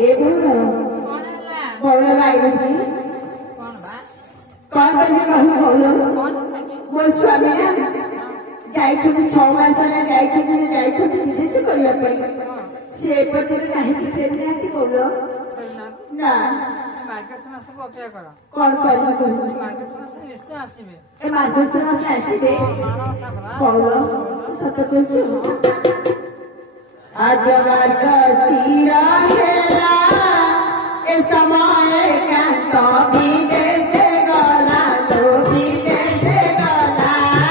ए बोलो कौन लाइन जी कौन करके कहूँ बोलो मो स्वामी जाइछुटी 6 मास ना जाइछुटी विदेश करिया पई से एपटे काहे फेर नाती बोलो ना मार्गशीर मास को अपेक्षा करो कौन करबा कहू मार्गशीर मास निश्चय आसीबे ए मार्गशीर मास आसीबे बोलो सत कहू आज मार्गशीर हेला ए समय का तो विदेश गला तो विदेश गला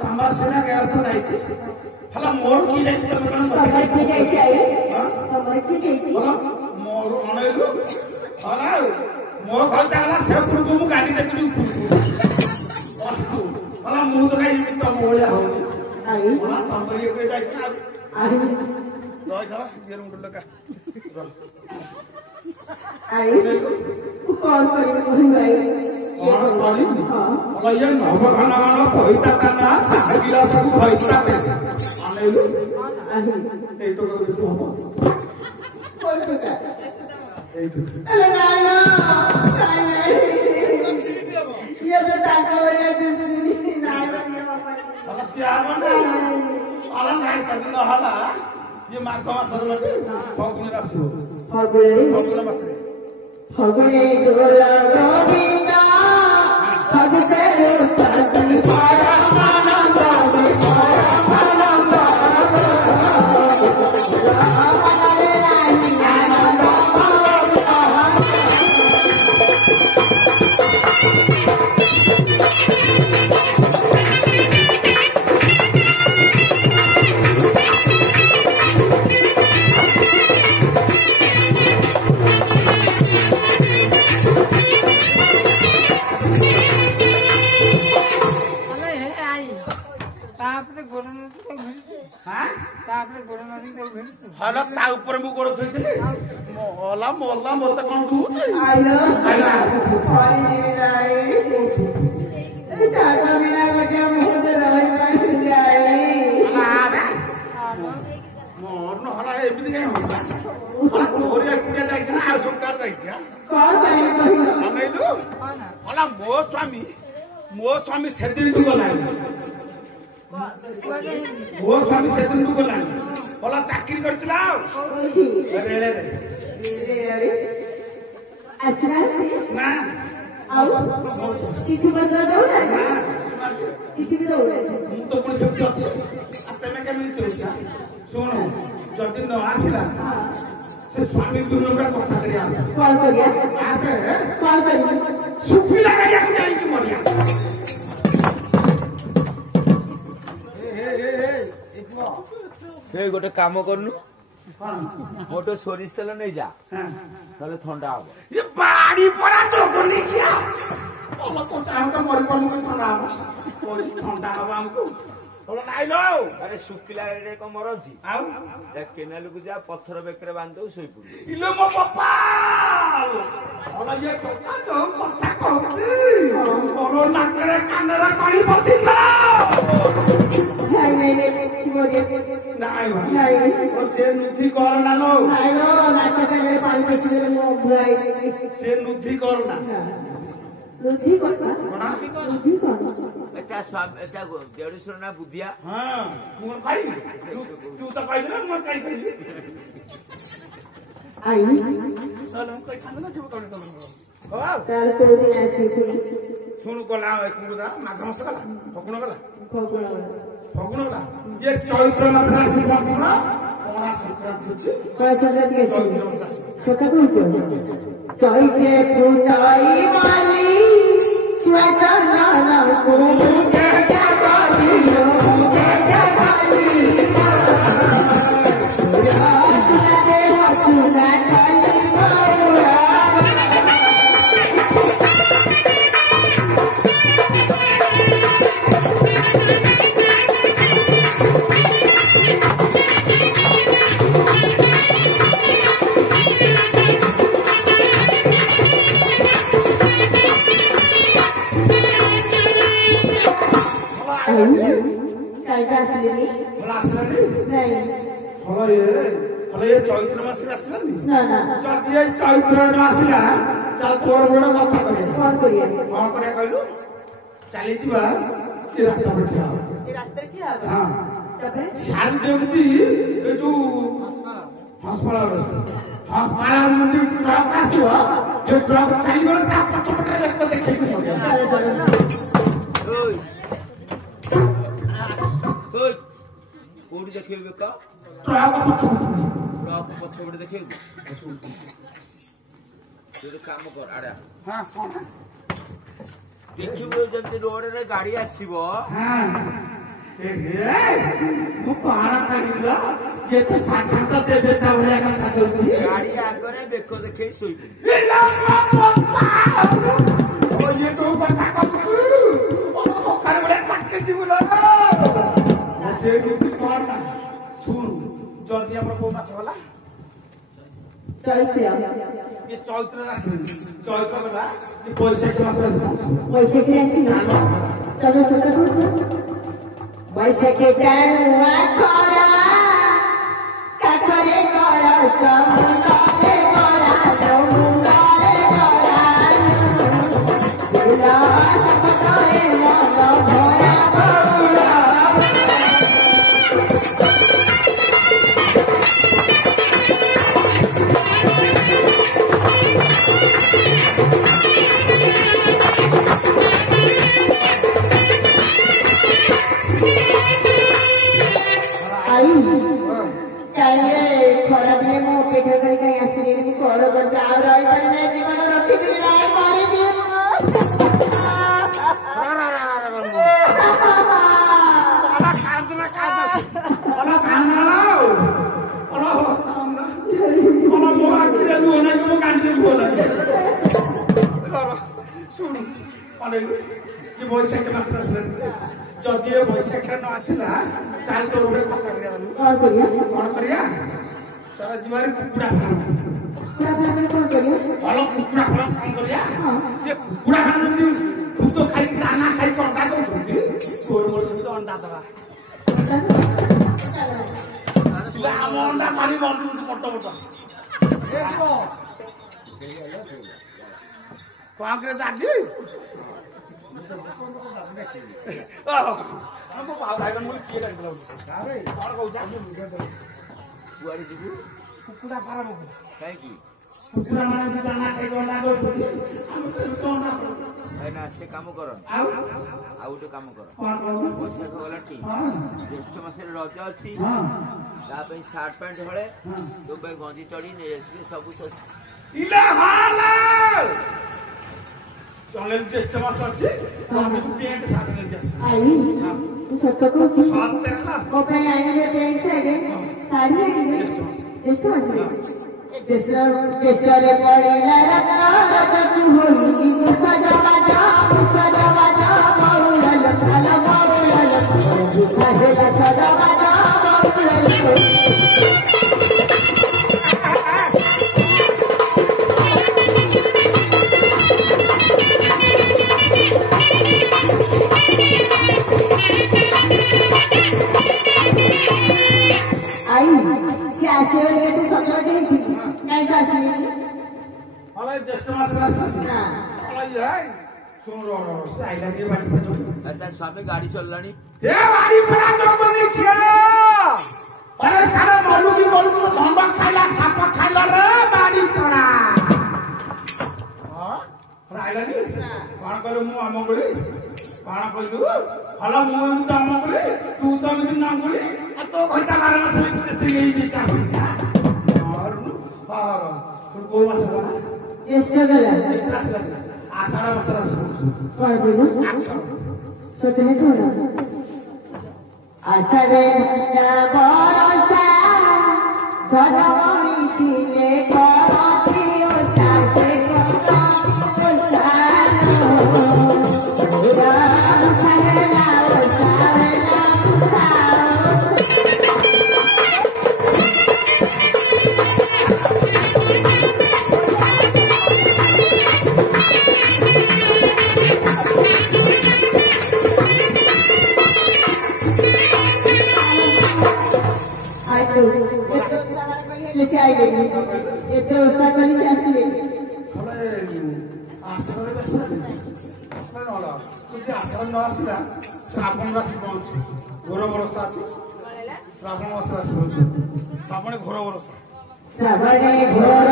ତମର ସିନା ଗେରସ୍ତ ଯାଇଛି ହେଲା ମୋର କି ଯାଇଛି ତମେ କଣ ତମର କିଏ ଯାଇଛି ଆଇ ତମର କିଏ ଯାଇଛି ମୋର ଅଣେଇଲୁ ହେଲା ମୋ ଘରଟା ହେଲା ସେପଟକୁ ମୁଁ ଗାଡି ଦେଖିଲି ହେଲା ମୁଁ ତ କାହିଁ ତମ ଭଳିଆ ହଉନି ଆଇ ତମର ଇଏ ଯାଇଛି ନା ଆଇ ଇଏ ମୁଣ୍ଡ ଲଗା ଆଇ କଣ କରିବି କହିବୁ ଆଇ କଣ କରିବି ଇଏ ନବଘନ ପଇତା ଦାନା ଗିଲାସକୁ ପଇତା ଅନେଇଲୁ এইটুকু একটু হবো Hello, Nana. You're the Taka way of this meeting. ये माघ मासर लगे फगुनी आसो फगुनी गोला गोविंदा फगुसे उठाती परमानंद परमानंद हला ता ऊपर मु गोड़ थइतली मोहला मोहला मते कोन दुउचे आइलो पानी राई ए टाका बिना बटिया मुझे रही पाई जाई मोर न हला एबिति काई होला तोरे कुडिया जाइछ ना आ सरकार जाइछ कौन पाई कहिलो अनैलु हला मो स्वामी सेदिन तू गलानी मो स्वामी सेदिन तू गलानी होला चाकरी करथिला रेले रे असरा ना आओ किसी बंदा दो ना किसी भी दो ମୁଁ ତ ପୁଣି ସେମିତି ଅଛି ତମେ କେମିତି ଚଉଛା ଶୁଣ ଯଦି ନ ଆସିଲା ସେ ସ୍ୱାମୀ ଦୁର୍ନକା କଥା କରି ଆସେ कॉल कर गया ଆସେ कॉल कर ଶୁଖିଲା ଗାଇବାକୁ ଯାଇକି ମରିଆ ଗୋଟେ କାମ କରୁନୁ ଗୋଟେ ସୋରିଷ ତେଲ ନେଇଯା ତାହେଲେ ଥଣ୍ଡା ହବ ଏ ବାଡି ପଡା ଯୋଗ ନେଇକିଆ ଭଲ କଥା ଆମେ ତ ମରିପାରୁନୁ ଥଣ୍ଡା ହବ ଥଣ୍ଡା ହବ ଆମକୁ ନାଇଲୋ ଆରେ ଶୁଖିଲା ରେ କଣ ମରନ୍ତି ଆଉ ଯା କେନାଲକୁ ଯା ପଥର ବେକରେ ବାନ୍ଧି ଦଉ ଶୋଇପଡୁ ଇଲୋ ମୋ ବାପା ଇଏ ଟୋକା ଯୋଉ କଥା କହୁଛି ମୋର ନାକରେ କାନରେ ପାଣି ପଶିଲା नहीं नहीं बोलिए ନାଇଁ नहीं ସେ ନୁଧି କରନା ଲୋ आइलो नाटक करे पानी पीछे मो भाई ସେ ନୁଧି କରନା लुधी करना लुधी करना ଏଟା ଦେଢଶୁର ନା ବୁଦ୍ଧିଆ ହଁ ମୁଁ ଖାଇବି ତୁ ତ କହିଲୁ ନା ମୁଁ କାଇଁ କହିଲି आई ଚାଲ ମୁଁ କହିଥାନ୍ତି ନା ଯିବ କଣ तार को दिन ऐसी थी ଶୁଣୁ ଗଲା କୁକୁଡ଼ା ମାଘ ମାସ ଗଲା ଫଗୁଣ ଗଲା फगुण ଫଗୁଣ ଗଲା ଇଏ ଚୈତ୍ର ମାସରେ ଆସିବ ପଣା ସଂକ୍ରାନ୍ତି ଅଛି कौन संगत के ଚୈତ୍ର ମାସରେ ଆସିବ छोटा कौन को चाय के फुटाई वाली त्वचा नाना को मुझे क्या वाली मुझे क्या वाली रास्ता दे वसुना खाली मारा काय का असलेली ଭଲ ଆସିଲାନି नाही ଭଲ ଏ ଚୈତ୍ର ମାସରେ ଆସିଲାନି ना ना ଯଦି ଏଇ ଚୈତ୍ର ନ ଆସିଲା ତାହେଲେ ତୋର ଗୋଟେ କଥା କରିବା कौन करिए କଣ କରିବା କହିଲୁ ଚାଲିଯିବା ଏ ରାସ୍ତା ପଟେ ଠିଆ ହବା ये रास्ते ठीक है ହଁ तबे ସାର ଯେମିତି ଏ ଯୋଉ ହସ୍ପିଟାଲ ଯେମିତି ଟ୍ରକ୍ ଆସିବ ଏ ଟ୍ରକ୍ ଚାଲିଗଲେ ତା ପଛପଟରେ ଲୋକ ଦେଖେଇକି ପଡିବ କୋଉଠି ଦେଖେଇବୁ ବେକ ଟ୍ରକ୍ ପଛପଟରେ ବ୍ଲକ ପଛପଟେ ଦେଖେଇବୁ ଗୋଟେ କାମ କର ଆଡା ହଁ କଣ ଦେଖିବୁ ଯେମିତି ରୋଡରେ ଗାଡି ଆସିବ ହଁ ମୁଁ କଣ କରିବି ଇଏ ତ ସାଧାରଣ ସେ ବେଟା ଭଳିଆ କଥା କହୁଛି ଗାଡି ଆଗରେ ବେକ ଦେଖେଇ ଶୋଇବି ଇଏ କୋଉ କଥା କହୁଛୁ ପକାର ଭଳିଆ ଚାକି ଯିବୁ ନା ସେ କଣ ଶୁଣୁ ଜଲ୍ଦି ଆମର କୋଉ ମାସ ଗଲା ଚୈତ୍ର ये चैत्र राशि चैत्र गला ये बैशाख मास ବୈଶାଖୀ ରାଶି ତମେ ସତ କହୁଛ ବୈଶାଖୀ ଟାଣୁଆ ଖରା କାକରେ କର ସମୁଦ୍ରରେ କରା ସମୁଦ୍ରରେ କରା ସପତରେ ମନ ଭରା ବଉଳ କାଲି ଖରାଦିନେ ମୁଁ ଅପେକ୍ଷା କରି କାହିଁ ଆସିଲିନି ମୁଁ ସହର କରିଛି ଆଉ ରହିପାରିନି ଜୀବନ ରଖିଥିବି ନାହିଁ କରିଦିଏ ଶୁଣୁ ବୈଶାଖ ମାସ ଯଦି ବୈଶାଖରେ ନ ଆସିଲା ଚାଲ ତୋର ଗୋଟେ କଥା କରିବା କଣ କରିବା ଚାଲ ଯିବାରେ କୁକୁଡ଼ା ଫାର୍ମ ଭଲ କୁକୁଡ଼ା ଫାର୍ମ କଣ କରିବା ଯେ କୁକୁଡ଼ା ଫାର୍ମ ଯେମିତି ଭୂତ ଖାଇକି ଦାନା ଖାଇକି ଅଣ୍ଡା ଦଉଛନ୍ତି ତୋର ମୋର ସେମିତି ଅଣ୍ଡା ଦବା ଆମ ଅଣ୍ଡା ମାରି ବଞ୍ଚୁଛନ୍ତି ମୋଟ ମୋଟ କଣ କରେ ଦାଦି କୁଆଡେ ଯିବୁ କୁକୁଡ଼ା ଫାର୍ମ କାହିଁକି କୁକୁଡ଼ା ମାନେ ଦାନା ଖାଇକି ଅଣ୍ଡା ଦଉଛନ୍ତି ଭାଇନା ସେ କାମ କର ଆଉ ଗୋଟେ କାମ କର କଣ ବୈଶାଖ ଗଲାଟି ଜ୍ୟେଷ୍ଠ ମାସରେ ରଜ ଅଛି ତା ପାଇଁ ସାର୍ଟ ପ୍ୟାଣ୍ଟ ହଳେ ତୋ ପାଇଁ ଗଞ୍ଜି ଚଢି ନେଇ ଆସିବି ସବୁ ଜ୍ୟେଷ୍ଠ ମାସ ଅଛି ପ୍ୟାଣ୍ଟ ସାର୍ଟ ନେଇକି ଆସିବି ସତ କହୁଛି ସତରେ ନା ମୋ ପାଇଁ ଆଣିଲେ ପ୍ୟାଣ୍ଟ ସାର୍ଟ ଶାଢୀ ଆଣିଲେ ଜ୍ୟେଷ୍ଠ ମାସରେ ଜ୍ୟେଷ୍ଠରେ ପଡ଼ିଲା ରତକୁ ହୋଲି ସଜବାଜ ମଉଳ ଲୋକାଲ ମଉଳ ସଜବାଜ ସେ ଆସିବ କେତେ ସତର୍କ ହେଇଥିଲି କାହିଁକି ଆସିଲି ଜ୍ୟେଷ୍ଠ ମାସରେ ଆସିଲି ତା ସ୍ୱାମୀ ଗାଡି ଚଳିଲାଣି ଖାଇଲା ସାପ ଖାଇଲା ରେ ବାଡି ପଡା କଣ କହିଲୁ ମୁଁ ଅମଙ୍ଗୁଳି କଣ କହିଲୁ ଭଲ ମୁଁ ଏମିତି ଅମଙ୍ଗୁଳି ତୁ ତ ଏମିତି ନଙ୍ଗୁଳି ତୋ କହିତା ବାର ମାସ ନେଇଯାଇଛି ଆସିକି କୋଉ ମାସ ଗଲା ଜ୍ୟେଷ୍ଠ ଗଲା ଆଷାଢ ମାସରେ କଣ କହିଲ ସତରେ କଣ ଆଷାଢ ବରସା ଘନ ଥିଲେ କରନ୍ତି ଓଷା ସେ ଏତେ ଓଷା କରି ସେ ଆସିଲେ ଆଷାଢ ନ ଆସିଲା ଶ୍ରାବଣ ରାଶି ପହଞ୍ଚୁ ଘୋର ଭରସା ଅଛି ଶ୍ରାବଣ ମାସ ରାଶି ପହଞ୍ଚୁ ଶ୍ରାବଣ ଘୋର ଭରସା ଶ୍ରାବଣେ ଘୋର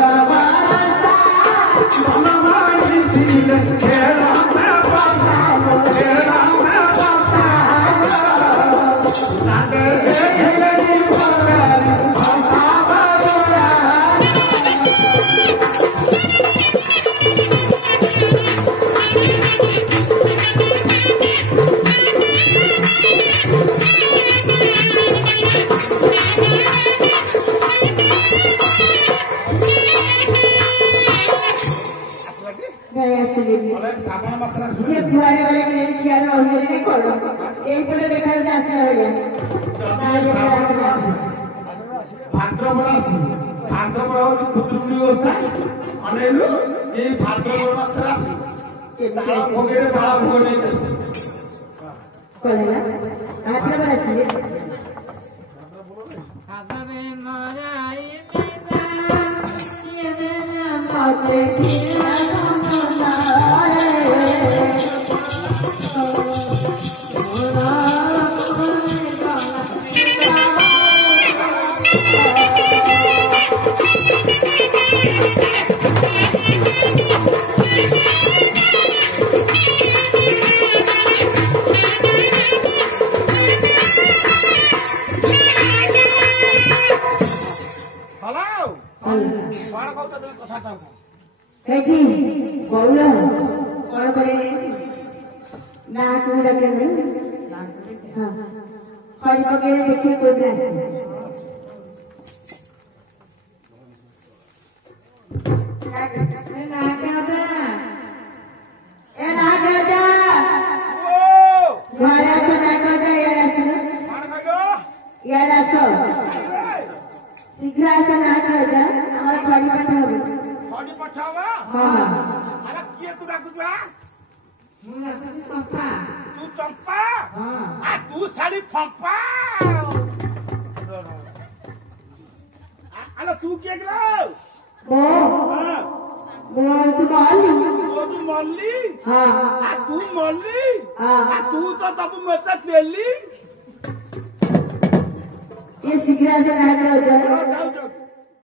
ଆସିଲେନି ବୋଲେ ଶ୍ରାବଣ ମାସରେ ସେ ଆସିବେ କୁଆଡେ ଗଲେ କି ସିଆଡେ ରହିଗଲେନି କଣ ଏଇପଟେ ଦେଖାଯାଉଛି ଆସିଲା ଭଳିଆ ଯଦି ଶ୍ରାବଣ ମାସ ଭାଦ୍ରବଦ ଆସିବେ ଭାଦ୍ରବଦ ହଉଛି ଖୁଦୁରୁକୁଣୀ ଓଷା ଅନେଇଲୁ ଏଇ ଭାଦ୍ରବଦ ମାସରେ ଆସିବେ ତାଳ ଭୋଗରେ ବାଳ ଭୋଗ ନେଇକି ଆସିବେ କଣ ହେଲା ଭାଦ୍ରବଦ ଆସିଲେ ଖାଦବେ ମରାଇ ବିଦା କିଏ ଦେଲେ ମତେ କିଏ ସମନାରେ ହ୍ୟାଲୋ କଣ କହୁଛ ତମେ କଥା ଚାହୁଁଛ ହେଇଠି କହୁଲ କଣ କରିବେ ନା ତୁ ଡାକିଲେ ହରି ପକେଇଲେ ଦେଖିବେ କୋଉଦିନ ଆସିବେ ଘରେ ଆସ ନାଗଦା ଇଆଡେ ଆସିବ ଇଆଡେ ଆସ ଶୀଘ୍ର ଆସ ନାଗଦା ଆମର ଖରି ପାଠ ହବ ହଡ଼ି ପଠାବ ହଁ ଆରେ କିଏ ତୁ ଡାକୁଛୁ ମୁଁ ଡାକୁଛି ଚମ୍ପା ତୁ ଚମ୍ପା ଆ ତୁ ଶାଢୀ ଫମ୍ପା ଆଲୋ ତୁ କିଏ ଗଲ ମୁଁ ତୁ ମଲି ତୁ ମଲ୍ଲି ହଁ ଆ ତୁ ମଲ୍ଲି ହଁ ଆ ତୁ ତ ଦବୁ ମତେ ପେଲି ये शीघ्र से नागदा ଯାଉଛ